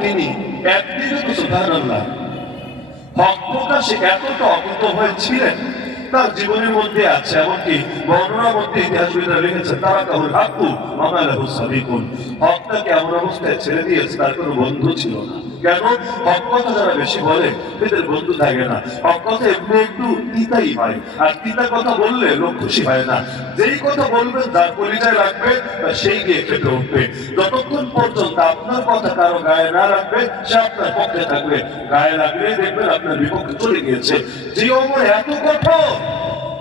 তিনি ব্যক্তিগত সুধারণা হক প্রকাশে এতটা হয়েছিলেন, তার জীবনের মধ্যে আছে এমনকি বর্ণনার মধ্যে ইতিহাসবিদরা লিখেছে, তারা হাক্কু? মামালাহু সাবিকুন। এমন অবস্থায় ছেড়ে দিয়েছে, তার কোনো বন্ধু ছিল না। কেন? হক যারা বেশি বলে, এদের বন্ধু থাকে না। হক এমনি একটু তিতাই হয়। আর তিতা কথা বললে লোক খুশি হয় না। যেই কথা বলবেন, যার পরিচয় লাগবে সেই গিয়ে কেটে উঠবে। যতক্ষণ পর্যন্ত আপনার কথা কারও গায়ে না রাখবে, সে আপনার পক্ষে থাকবে। গায়ে লাগলেই দেখবেন আপনার বিপক্ষে চলে গিয়েছে। যে অমর এত কঠোর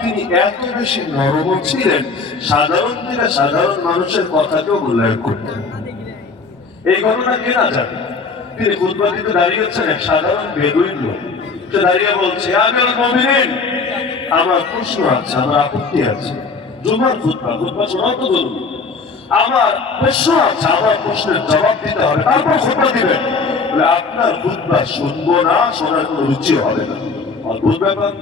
তিনি এত বেশি নরম ছিলেন, সাধারণ থেকে সাধারণ মানুষের কথাকেও মূল্যায়ন করতেন। এই ঘটনা কে না জানে? তিনি দিতে দাঁড়িয়েছেন এক সাধারণ বেদুইন লোক। সে দাঁড়িয়ে বলছে, আমি মমিনিন আমার প্রশ্ন আছে, আমার আপত্তি আছে। জুমার খুতবা খুতবা শোনাও তো আমার প্রশ্ন আছে, আমার প্রশ্নের জবাব দিতে হবে। তারপর খুতবা দিবেন। আপনার খুতবা শুনব না, শোনার কোনো রুচি হবে না। অদ্ভুত ব্যাপার।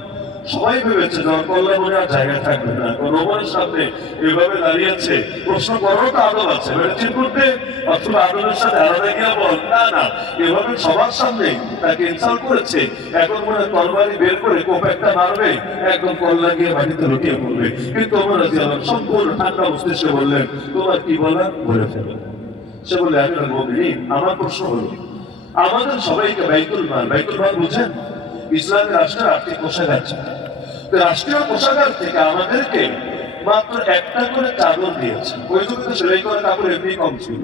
সবাই ভেবেছে জন কল্যাণ মনে আর জায়গা থাকবে না। ওমরের সামনে এভাবে দাঁড়িয়েছে প্রশ্ন করারও তো আদব আছে। মেডিসিন করতে অথবা আদবের সাথে আলাদা গিয়ে বল না না। এভাবে সবার সামনে তাকে ইনসাল্ট করেছে। এখন মনে তরবারি বের করে কোপ একটা মারবে। একদম কল্যাণ গিয়ে মাটিতে লুটিয়ে পড়বে। কিন্তু ওমর রাজি আল্লাহ সম্পূর্ণ ঠান্ডা মস্তিষ্কে বললেন, তোমার কি বলার বলে ফেলো। সে বললে, আমি আমার প্রশ্ন হলো, আমাদের সবাইকে বাইতুল মাল বাইতুল মাল বুঝেন? ইসলামের রাষ্ট্রের আর্থিক আছে। তো রাষ্ট্রীয় কোষাগার থেকে আমাদেরকে মাত্র একটা করে চাদর দিয়েছে। ওই তো সেলাই করা কাপড় এমনি কম ছিল।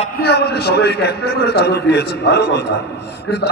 আপনি আমাদের সবাইকে একটা করে চাদর দিয়েছেন, ভালো কথা। কিন্তু